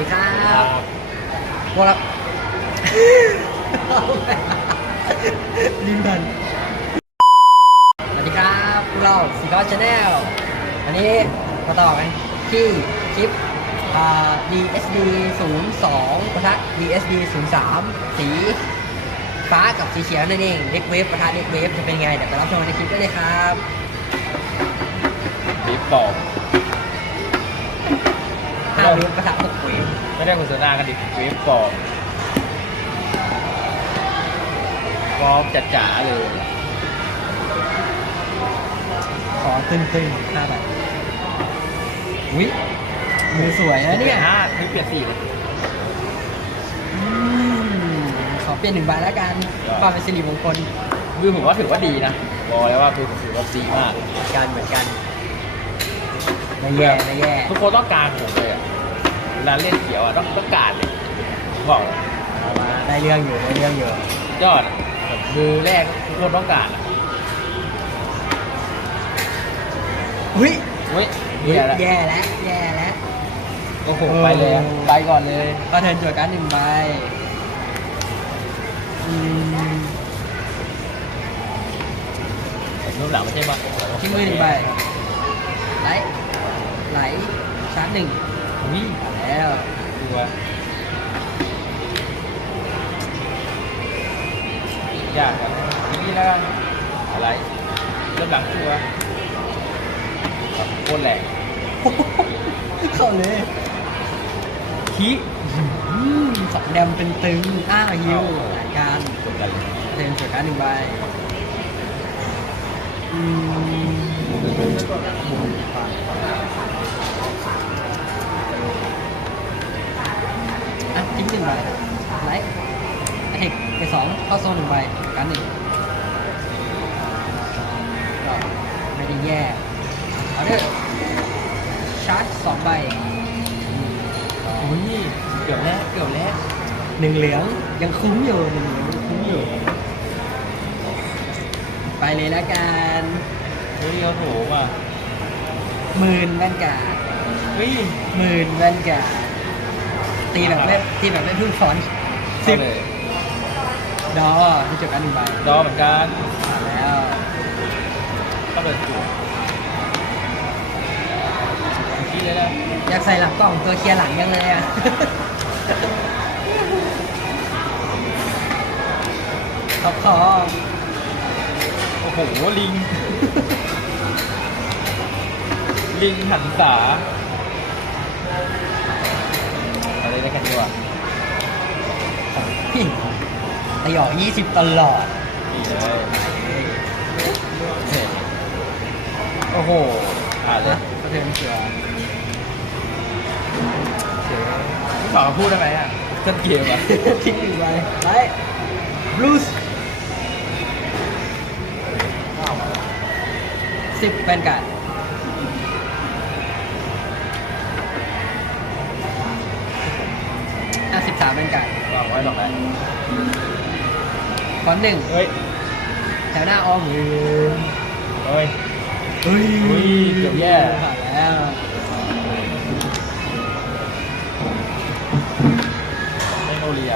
ดีครับพวกเราลิมพันสวัสดีครับพวกเราสีก้าชาแนลอันนี้มาต่อกันที่คลิปอ่า DSD 02ปะทะ DSD 03สีฟ้ากับสีเขียวนั่นเองเด็กเวฟปะทะเด็กเวฟจะเป็นไงเดี๋ยวไปรับชมในคลิปได้เลยครับบีบบอก ห้าเวฟปะทะหกเวฟไม่ได้โฆษณากันดิบีบบอกพร้อมจัดจ๋าเลย ขอตึงตึงๆห้าใบอุ้ยมือสวยนะเนี่ยห้าไม่เปลี่ยนสีเลยอืมขอเปลี่ยนหนึ่งใบแล้วกันความเป็นสิริมงคลคือผมว่าถือว่าดีนะบอกเลยว่าคือถือว่าดีมากเหมือนกันเหมือนกันไม่แย่ไม่แย่ทุกคนต้องการผมเลยอะ เวลาเล่นเขียวอะต้องต้องการเลยบอกเลยเอามาได้เรื่องอยู่ได้เรื่องอยู่ยอดอะแบบมือแรกทุกคนต้องการอะอุ้ยเฮ้ยแย่แย่แล้วแล้วแย่แล้วโอ้โหไปเลยอะไปก่อนเลยก็เทิร์นจวดการดหนึ่งใบอืมรูปหลังไม่ใช่ปะทิ้งมือหนึ่งใบไหลไหลชาร์จหนึ่ง อุ้ยแล้วตัวอยากครับทีนี้แล้วกันอะไรเริ่มหลังตัวโคตรแรงเข้าเลยขี้อืมสองแดมเป็นตึงอ้าวฮิวการจบกันเลยเทิร์นจวดการดหนึ่งใบอืม อะทิ้งหนึ่งใบไหลอเทคไปสองเข้าโซนหนึ่งใบการดหนึ่งก็ไม่ได้แย่เอาเด้อชาร์จสองใบอุ้ยเกือบแล้วเกือบแล้วหนึ่งเหลืองยังคุ้มอยู่หนึ่งเหลืองยังคุ้มอยู่ ไปเลยแล้วกันเฮ้ยเขาโถว่ะหมื่นแว่นกาดเฮ้ยหมื่นแว่นกาด ตีแบบไม่ตีแบบไม่พึ่งฟอนต์สิสิบบเลยดอที่จบกันหนึ่งใบดอเหมือนกันมาแล้วก็เดินจุดขี้เลยนะอยากใส่หลังกล่องตัวเคลียร์หลังยังเลยอะ ขอบคอโอ้โหลิง ลิงหันษา กันดีกว่าพี่ตะหยอยี่สิบตลอดดีเลยเฮ้ยโอ้โหผ่านเลยก็เทิร์นเสือสองพูดได้ไหมอะต้นเกมอะทิ้งหนึ่งใบไปบลูส์สิบเป็นกา เป็นการวางไว้หรอกไงฟอนต์หนึ่งเฮ้ยแถวหน้าออมมือเฮ้ยเฮ้ยอุ้ยเกือบแย่ผ่านแล้วไม่โนเรีย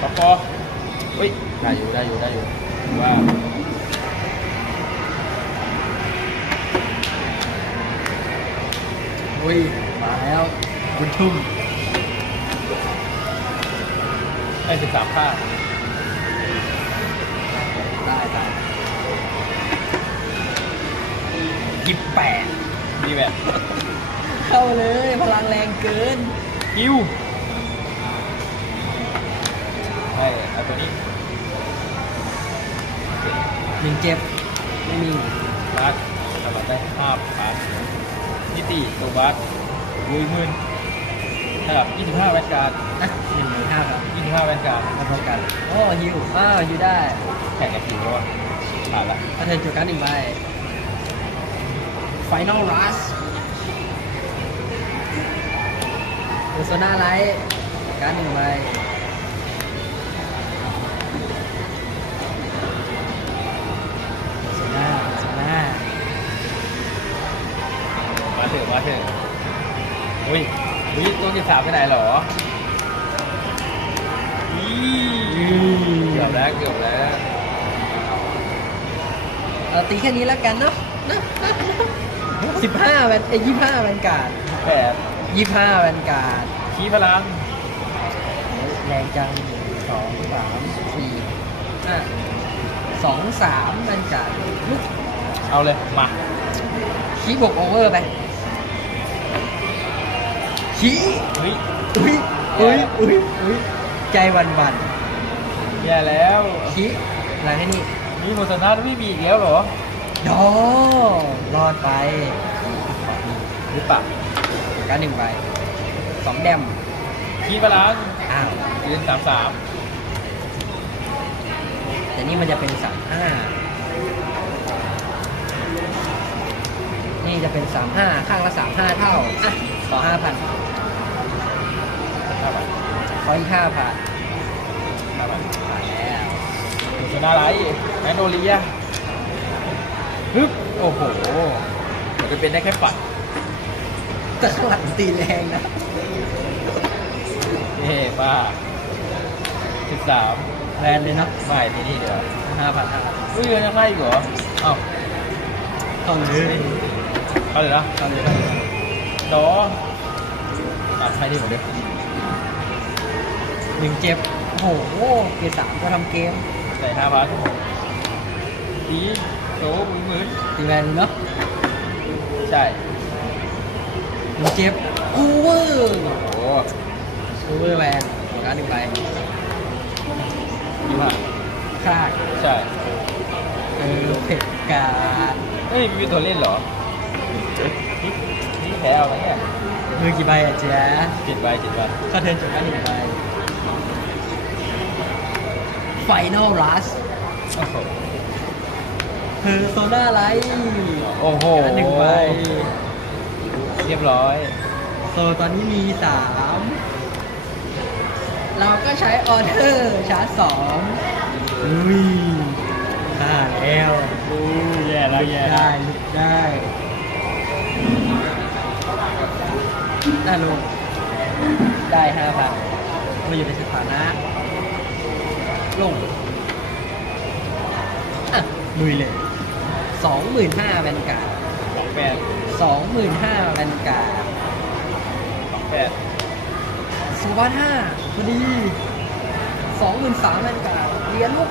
ปอปอเฮ้ยได้อยู่ได้อยู่ได้อยู่ถือว่าอุ้ยมาแล้วบุญทุ่ม ได้สิบสามค่าได้ได้ยี่สิบแปดดีแบบเข้าเลยพลังแรงเกินคิวได้เลยเอาตัวนี้หนึ่งเจ็บไม่มีบาสทำมาได้ห้าบาสนิติตัวบาสลุยหมื่น ระดับ25แวนการ์ดอะหนึ่งหมื่นห้าครับ25แวนการ์ดมาพร้อมกันโอ้ฮิวอ้าวฮิวได้แข่งกับคิวแล้ววะผ่านละถ้าเธอจุดการดหนึ่งใบ Final Rush โอโซนาไลท์การดหนึ่งใบ สามไปไหนเหรออีเกือบแล้วเกือบแล้วเอาตีแค่นี้แล้วกันเนาะนะสิบห้าแวนเอ้ยี่ห้าแวนการ์ดแปดยี่ห้าแวนการ์ดขี้พลังแรงจังหนึ่งสองสามสี่ห้าสองสามแวนการ์ดลุกเอาเลย มาขี้บวกโอเวอร์ไป ขี้เฮ้ยอุ้ยอุ้ยอุ้ยอุ้ยใจวันวันแย่แล้วขี้อะไรให้นี่นี่โมสนาไม่มีอีกแล้วเหรอดอรอดไปหรือเปล่าการหนึ่งใบสองแดมขี้พลังอ้าวยืนสามสามแต่นี่มันจะเป็นสามห้านี่จะเป็นสามห้าข้างละสามห้าเท่าอะ ต่อห้าพันห้าพันขออีกห้าพันห้าพันมาแล้วโมสนาไรแมนโนเลียฮึบโอ้โหมันจะเป็นได้แค่ปัดแต่ข้างหลังตีแรงนะเท่มาสิบสามแรงเลยเนาะไม่ที่นี่เดี๋ยวห้าพันห้าพันอุ้ยยังไงอีกเหรอเอ้าเข้าเลยเข้าเลยนะเข้าเลย เข้าเลยดอตัดให้ดีเหมือนเดิมหนึ่งเจ็บ โอ้โห เกมสามก็ทำเกม ใส่ห้าพันดีโตหมื่นหมื่นตีแรงเนาะ ใช่หนึ่งเจ็บโอเวอร์โอ้โหโอเวอร์แวนการหนึ่งใบยี่ห้าคาดใช่เออเผ็ดกาดเฮ้ยมีตัวเล่นเหรอนี่นี่ แพ้เอาไหมเนี่ยมือกี่ใบอะเจ๊เจ็ดใบเจ็ดใบเข้าเทิร์นจบการหนึ่งใบไฟนอลรัสโอ้โหเพอร์โซนาไลท์โอ้โหการหนึ่งใบเรียบร้อย โซตอนนี้มีสามเราก็ใช้ออเดอร์ชาร์จสองอุ้ยฆ่าแล้วอู้แย่แล้วแย่แล้วได้ลุกได้ น่าลงได้ห้าพันมาอยู่ในสถานะลงอะลุยเลยสองหมื่นห้าแวนการ์ดสองแปดสองหมื่นห้าแวนการ์ดสองแปดสุวัสห้าพอดีสองหมื่นสามแวนการ์ดเหรียญลูก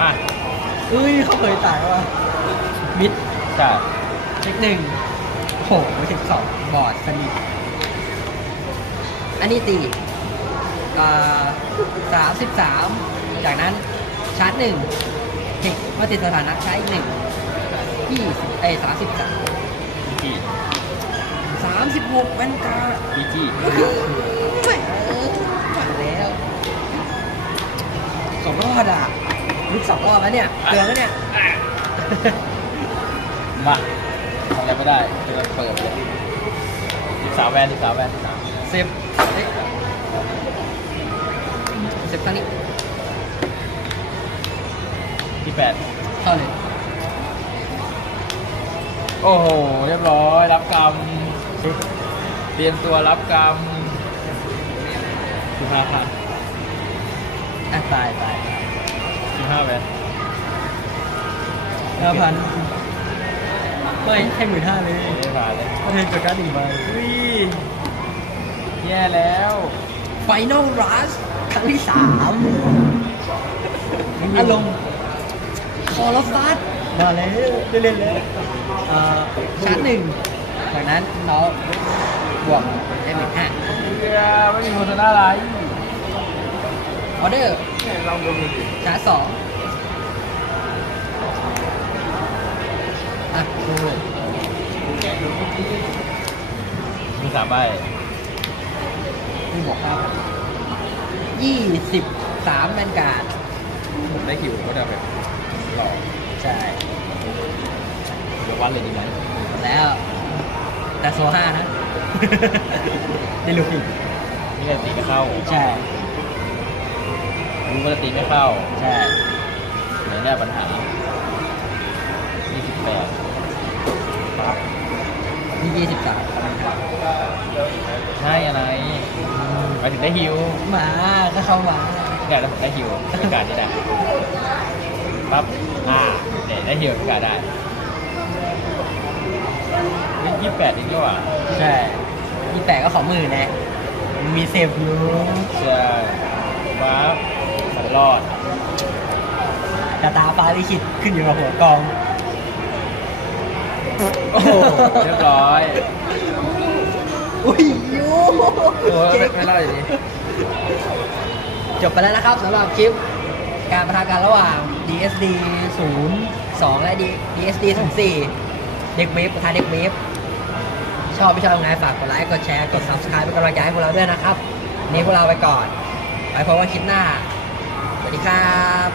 อะเอ้ยเขาเคยตายว่ะ มิดใช่เทคหนึ่งโหเทคสองบอร์ดสนิทอันนี้ตีสามสิบสามจากนั้นชาร์จหนึ่งเทคมาติดสถานะใช้อีกหนึ่งยี่สิบเอ้สามสิบสามพีจีสามสิบหกแวนการ์ดพีจีไม่เออมาแล้วสองรอบอะลุกสองรอบแล้วเนี่ยเกินแล้วเนี่ย มาทำอะไรไม่ได้เดินเปิดเลยสิบสามแวนสิบสามแวนสิบสามเซฟเอ๊ะเซฟครั้งนี้ที่แปดเข้าเลยโอ้โห เรียบร้อย รับกรรม เตรียมตัวรับกรรมสิบห้าพันอะตายตายสิบห้าแวนห้าพัน ไม่ให้หมื่นห้าเลยไม่ผ่านเลยประเทศจัดการหนึ่งใบอุ้ยแย่แล้วไฟนอลรัสครั้งที่สามอารมณ์คอร์ฟัสมาแล้วได้เล่นแล้วเอ่อชาร์จหนึ่งจากนั้นเราบวกได้หมื่นห้าเรือไม่มีโฆษณาอะไรออเดอร์ลองดูดิชาร์จสอง มีสามใบนี่บอกห้าพันยี่สิบสามแมนการ์ดผมได้คิวก็จะแบบหล่อใช่เดี๋ยววัดเลยดีไหมแล้ว แต่โซห้านะ ได้ลูกอีกนี่เลยตีไม่เข้า ใช่รู้ว่าจะตีไม่เข้า ใช่เดี๋ยวได้ปัญหา28 ยี่ยี่สิบสามใช่อะไรหมายถึงได้ฮิวมาก็เข้ามาเนี่ยแล้วผมได้ฮิวโอกาสนี้ได้ปั๊บอ่าเนี่ยได้ฮิวโอกาสได้ยี่สิบแปดนี่ก็ว่าใช่ยี่แปดก็ของมือนะมีเซฟอยู่ใช่ปั๊บมันรอดกระตาฟ้าลิขิตขึ้นอยู่กับหัวกอง โอ้โหเรียบร้อยอุ้ยยูโอ้ยไม่ไม่รอดอย่างนี้จบไปแล้วนะครับสำหรับคลิปการประทะกันระหว่าง DSD 0 2 และ DSD 0 4 เด็กเวฟประทะเด็กเวฟชอบไม่ชอบยังไงฝากกดไลค์กดแชร์กด subscribe เป็นกำลังใจให้พวกเราด้วยนะครับวันนี้พวกเราไปก่อน ไว้พบกันคลิปหน้า สวัสดีครับ